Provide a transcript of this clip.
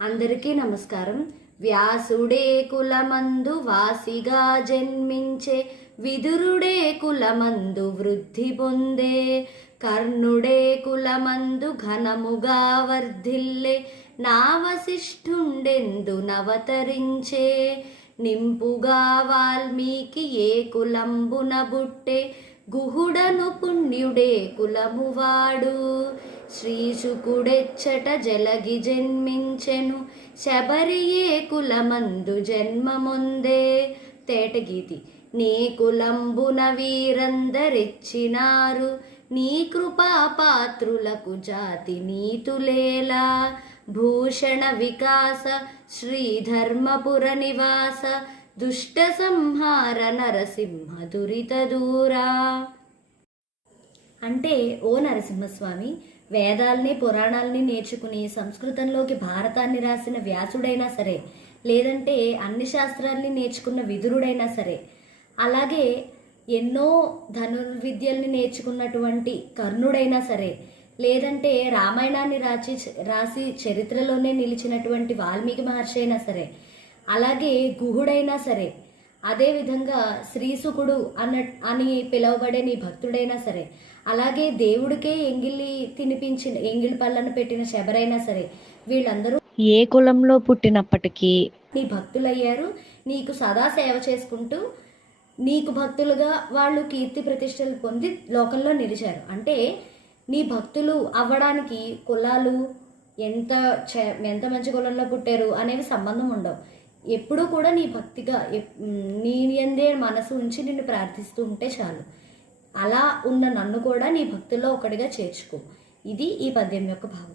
అందరికీ నమస్కారం. వ్యాసుడే కులమందు వాసిగా జన్మించే విదురుడే కులమందు వృద్ధి పొందే కర్ణుడే కులమందు ఘనముగా వర్ధిల్లే నావశిష్ఠుండెందు నవతరించే నింపుగా వాల్మీకి ఏ కులంబున బుట్టే గుహుడను పుణ్యుడే కులమువాడు. శ్రీశుకుడెచ్చట జలగి జన్మించెను శబరియే కులమందు జన్మముందే. తేటగీతి నీ కులంబున వీరందరిచ్చినారు నీ కృపా పాత్రులకు జాతి నీతులేలా. భూషణ వికాస శ్రీధర్మపుర నివాస దుష్ట సంహార నరసింహ దురిత దూరా. అంటే ఓ నరసింహస్వామి వేదాల్ని పురాణాల్ని నేర్చుకుని సంస్కృతంలోకి భారతాన్ని రాసిన వ్యాసుడైనా సరే లేదంటే అన్ని శాస్త్రాల్ని నేర్చుకున్న విదురుడైనా సరే అలాగే ఎన్నో ధనుర్విద్యల్ని నేర్చుకున్నటువంటి కర్ణుడైనా సరే లేదంటే రామాయణాన్ని రాసి రాసి చరిత్రలోనే నిలిచినటువంటి వాల్మీకి మహర్షి అయినా సరే అలాగే గుహుడైనా సరే అదేవిధంగా శ్రీసుకుడు అన్న అని పిలువబడే నీ భక్తుడైనా సరే అలాగే దేవుడికే ఎంగిలి తినిపించిన ఎంగిలి పళ్ళను పెట్టిన శబరైనా సరే వీళ్ళందరూ ఏ కులంలో పుట్టినప్పటికీ నీ భక్తులయ్యారు. నీకు సదా సేవ చేసుకుంటూ నీకు భక్తులుగా వాళ్ళు కీర్తి ప్రతిష్టలు పొంది లోకంలో నిలిచారు. అంటే నీ భక్తులు అవ్వడానికి కులాలు ఎంత ఎంత మంచి కులంలో పుట్టారు అనేవి సంబంధం ఉండవు. ఎప్పుడూ కూడా నీ భక్తిగా ఎప్- నీ ఎందే మనసు ఉంచి నిన్ను ప్రార్థిస్తూ ఉంటే చాలు. అలా ఉన్న నన్ను కూడా నీ భక్తుల్లో ఒకటిగా చేర్చుకో. ఇది ఈ పద్యం యొక్క భావం.